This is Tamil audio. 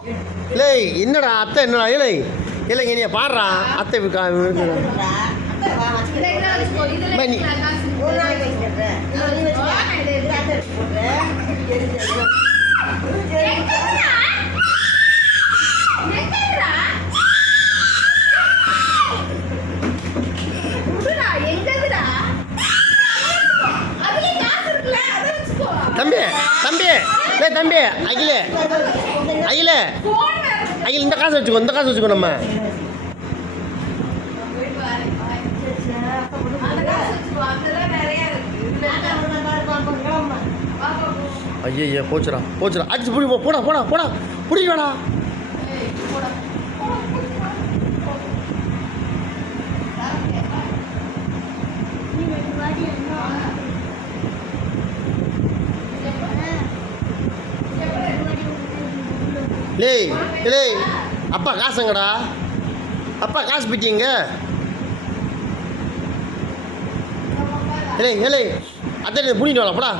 இல்லை என்னடா அத்தை என்னடா இல்லை இல்லைங்க நீ பாடுறா அத்தை நீ தம்பி தம்பி இல்லை தம்பி அகில அகில அகில இந்த காசு வச்சுக்கோ நம்ம ஐயா போச்சுடா அடிச்சு புடி போடா புடிக்கடா லேய் லேய் அப்பா காசுங்கடா அப்பா காசு பிடிச்சிங்க இல்லை இல்லை அத்தை புடிட்டு வரலாம் போடா